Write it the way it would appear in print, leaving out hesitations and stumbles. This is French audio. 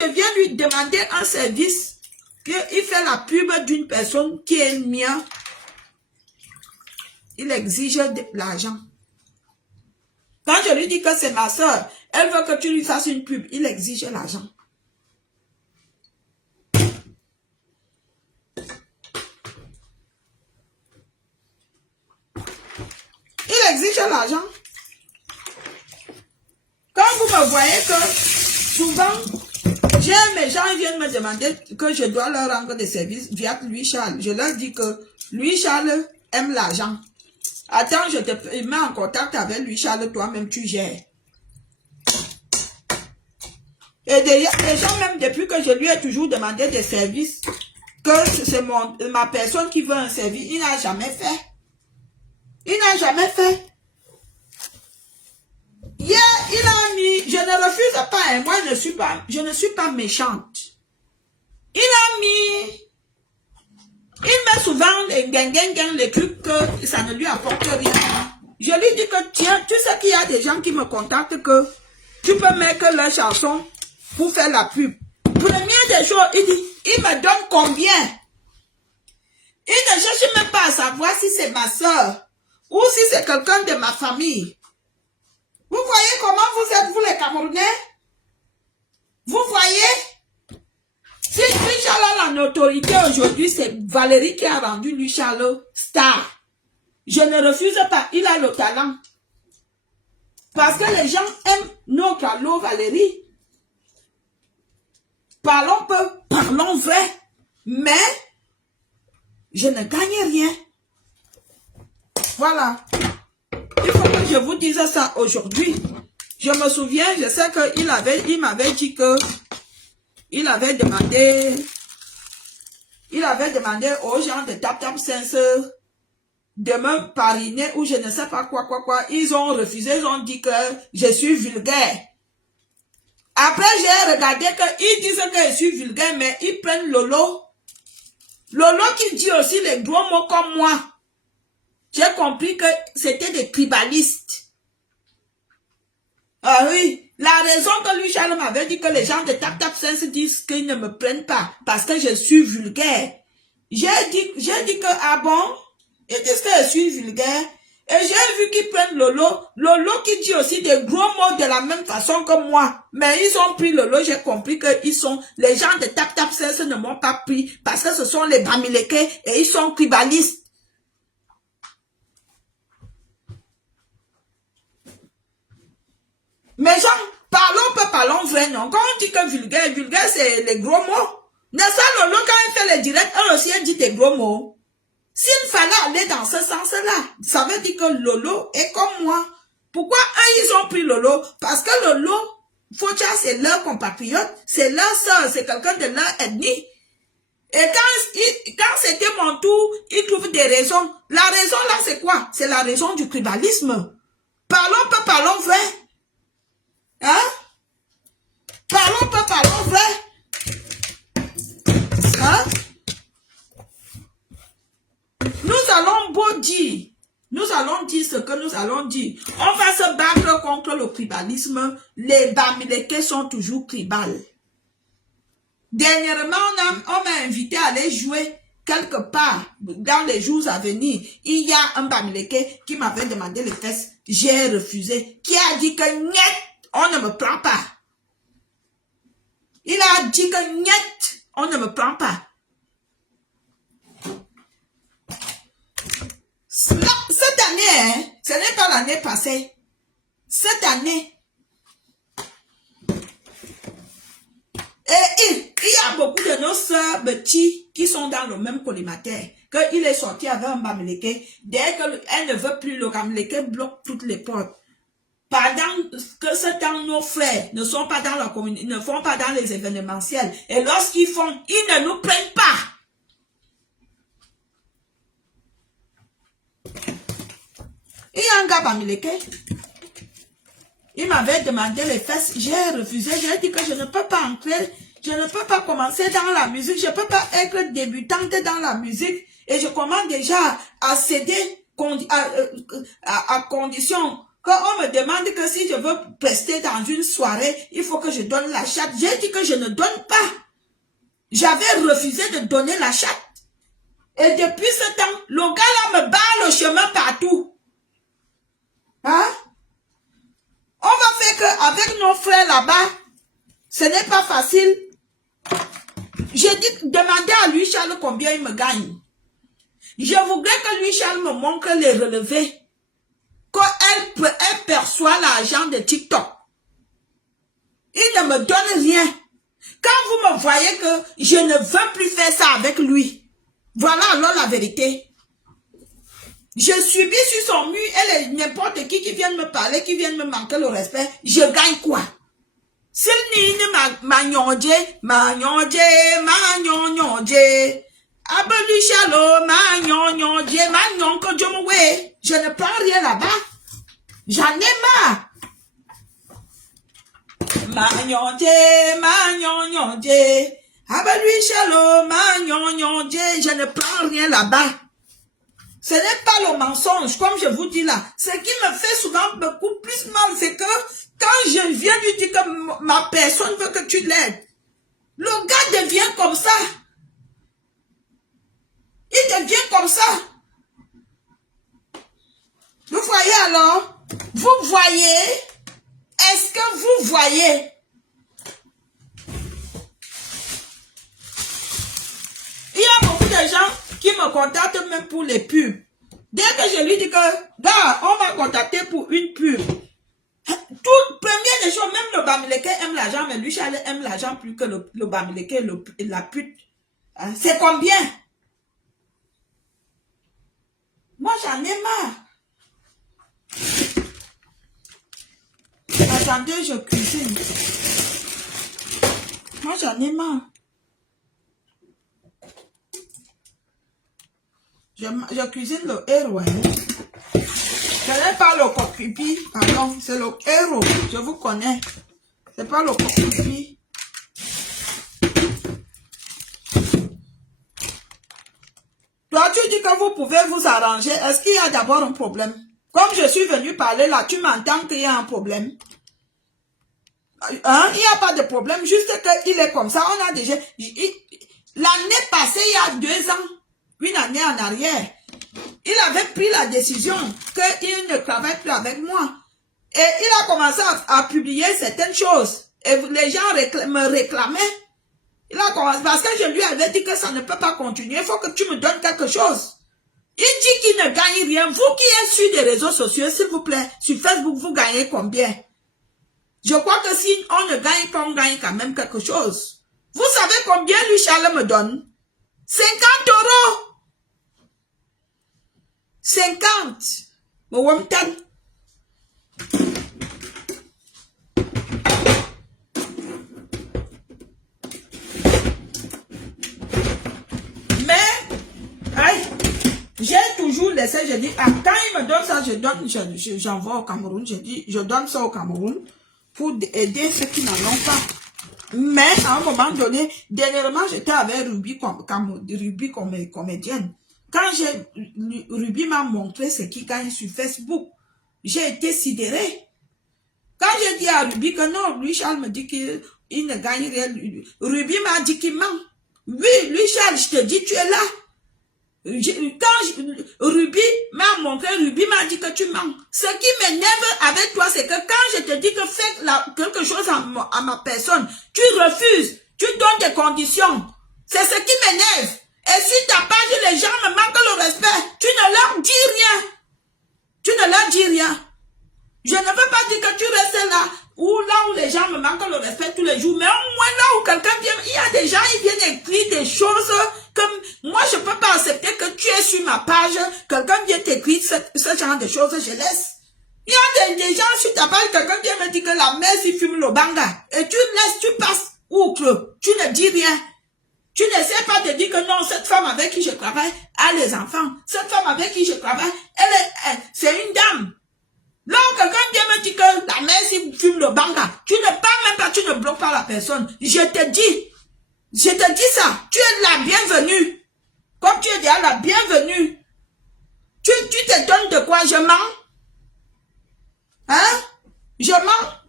Je viens lui demander un service, qu'il fait la pub d'une personne qui est mienne. Il exige de l'argent. Quand je lui dis que c'est ma soeur, elle veut que tu lui fasses une pub, il exige l'argent. Il exige l'argent. Quand vous me voyez que souvent, mes gens viennent me demander que je dois leur rendre des services via Louis Charles. Je leur dis que Louis Charles aime l'argent. Attends, je te mets en contact avec Louis Charles, toi-même tu gères. Et les gens, même depuis que je lui ai toujours demandé des services, que c'est ma personne qui veut un service, il n'a jamais fait. Il n'a jamais fait. Hier, il a mis, je ne refuse pas, hein, moi je ne suis pas méchante. Il a mis, il met souvent les trucs que ça ne lui apporte rien. Je lui dis que tiens, tu sais qu'il y a des gens qui me contactent que tu peux mettre leur chanson pour faire la pub. Première des choses, il dit, il me donne combien? Il ne cherche même pas à savoir si c'est ma soeur ou si c'est quelqu'un de ma famille. Vous voyez comment vous êtes, vous les Camerounais? Vous voyez? Si Louis Charles a la notoriété aujourd'hui, c'est Valérie qui a rendu Louis Charles star. Je ne refuse pas, il a le talent. Parce que les gens aiment notre allo Valérie. Parlons peu, parlons vrai. Mais, je ne gagne rien. Voilà. Il faut que je vous dise ça aujourd'hui. Je me souviens, je sais qu'il m'avait dit que il avait demandé aux gens de Tap Tap Sense de me parrainer ou je ne sais pas quoi. Ils ont refusé, ils ont dit que je suis vulgaire. Après, j'ai regardé qu'ils disent que je suis vulgaire, mais ils prennent Lolo. Lolo qui dit aussi les gros mots comme moi. J'ai compris que c'était des tribalistes. Ah oui, la raison que lui, Charles m'avait dit que les gens de Tap Tap Sense disent qu'ils ne me prennent pas parce que je suis vulgaire. J'ai dit que, ah bon, ils disent que je suis vulgaire. Et j'ai vu qu'ils prennent Lolo. Lolo qui dit aussi des gros mots de la même façon que moi. Mais ils ont pris Lolo, j'ai compris que les gens de Tap Tap Sense ne m'ont pas pris parce que ce sont les Bamileke et ils sont tribalistes. Mais gens, parlons vrai, non. Quand on dit que vulgaire, c'est les gros mots. N'est-ce pas, Lolo, quand il fait les directs, elle aussi, elle dit des gros mots. S'il fallait aller dans ce sens-là, ça veut dire que Lolo est comme moi. Pourquoi eux, ils ont pris Lolo? Parce que Lolo, Focha, c'est leur compatriote, c'est leur soeur, c'est quelqu'un de leur ethnie. Et quand c'était mon tour, ils trouvent des raisons. La raison là, c'est quoi? C'est la raison du tribalisme. Parlons vrai. Hein? Parlons vrai. Hein? Nous allons nous allons dire ce que nous allons dire. On va se battre contre le tribalisme. Les Bamileke sont toujours tribales. Dernièrement, on m'a invité à aller jouer quelque part dans les jours à venir. Il y a un Bamileke qui m'avait demandé les fesses. J'ai refusé. Qui a dit que niet, on ne me prend pas. Il a dit que niet, on ne me prend pas. Cette année, hein, ce n'est pas l'année passée. Cette année. Et il y a beaucoup de nos sœurs petits qui sont dans le même collimateur. Qu'il est sorti avec un Bamileke. Dès qu'elle ne veut plus, le Bamileke bloque toutes les portes. Pendant que ce temps, nos frères ne sont pas dans la communauté, ne font pas dans les événementiels. Et lorsqu'ils font, ils ne nous prennent pas. Il y a un gars Bamileke. Il m'avait demandé les fesses. J'ai refusé. J'ai dit que je ne peux pas entrer. Je ne peux pas commencer dans la musique. Je ne peux pas être débutante dans la musique. Et je commence déjà à céder à condition Quand on me demande que si je veux rester dans une soirée, il faut que je donne la chatte. J'ai dit que je ne donne pas. J'avais refusé de donner la chatte. Et depuis ce temps, le gars là me barre le chemin partout. Hein? On va faire qu'avec nos frères là-bas, ce n'est pas facile. J'ai dit, demandez à lui Charles combien il me gagne. Je voudrais que lui Charles me montre les relevés. Elle perçoit l'argent de TikTok. Il ne me donne rien. Quand vous me voyez que je ne veux plus faire ça avec lui, voilà alors la vérité. Je subis sur son mur, et n'importe qui vient me parler, qui vient me manquer le respect, je gagne quoi? S'il n'y ma nyonje, abelu chalo, ma nyonje, ma nyonko jomwe, je ne prends rien là-bas. J'en ai marre. Ma nyonje, abelu chalo, ma nyonje, je ne prends rien là-bas. Ce n'est pas le mensonge, comme je vous dis là. Ce qui me fait souvent beaucoup plus mal, c'est que quand je viens lui dire que ma personne veut que tu l'aides, le gars devient comme ça. Il devient comme ça. Vous voyez alors? Vous voyez? Est-ce que vous voyez? Il y a beaucoup de gens qui me contactent même pour les pubs. Dès que je lui dis que, gars, on va contacter pour une pub. Première des choses, même le Bamileke aime l'argent, mais lui, Charles aime l'argent plus que le Bamileke et la pute. Hein? C'est combien? Moi, j'en ai marre. Attendez, je cuisine. Moi, j'en ai marre. Je cuisine le héros. Ce n'est pas le coquipi, pardon, c'est le héros. Je vous connais. C'est pas le coquipi. Toi, tu dis que vous pouvez vous arranger. Est-ce qu'il y a d'abord un problème? Comme je suis venu parler là, tu m'entends qu'il y a un problème. Hein? Il n'y a pas de problème, juste qu'il est comme ça. On a déjà... L'année passée, il y a 2 ans, une année en arrière, il avait pris la décision qu'il ne travaille plus avec moi. Et il a commencé à publier certaines choses. Et les gens me réclamaient. Il a commencé, parce que je lui avais dit que ça ne peut pas continuer. Il faut que tu me donnes quelque chose. Il dit qu'il ne gagne rien. Vous qui êtes sur des réseaux sociaux, s'il vous plaît, sur Facebook, vous gagnez combien? Je crois que si on ne gagne pas, on gagne quand même quelque chose. Vous savez combien lui Charles me donne? 50 €. 50. Mais, j'ai toujours laissé, je dis, quand il me donne ça, j'envoie au Cameroun, je dis, je donne ça au Cameroun pour aider ceux qui n'en ont pas. Mais, à un moment donné, dernièrement, j'étais avec Ruby comme comédienne. Quand Ruby m'a montré ce qu'il gagne sur Facebook, j'ai été sidérée. Quand j'ai dit à Ruby que non, lui, Charles me dit qu'il ne gagne rien, Ruby m'a dit qu'il ment. Oui, lui, Charles, je te dis, tu es là. Quand Ruby m'a montré, Ruby m'a dit que tu mens. Ce qui m'énerve avec toi, c'est que quand je te dis que fais quelque chose à ma personne, tu refuses, tu donnes des conditions. C'est ce qui m'énerve. Et sur ta page, les gens me manquent le respect. Tu ne leur dis rien. Tu ne leur dis rien. Je ne veux pas dire que tu restes là où les gens me manquent le respect tous les jours. Mais au moins là où quelqu'un vient, il y a des gens, ils viennent écrire des choses comme... Moi, je ne peux pas accepter que tu es sur ma page. Quelqu'un vient t'écrire ce genre de choses, je laisse. Il y a des gens sur ta page, quelqu'un vient me dire que la mère s'y fume le banga. Et tu laisses, tu passes outre. Tu ne dis rien. Tu n'essaies pas de dire que non, cette femme avec qui je travaille a les enfants. Cette femme avec qui je travaille, c'est une dame. Là où quelqu'un vient me dire que la mère s'y fume le banga, tu ne parles même pas, tu ne bloques pas la personne. Je te dis ça. Tu es la bienvenue. Comme tu es déjà la bienvenue. Tu te donnes de quoi? Je mens. Hein? Je mens.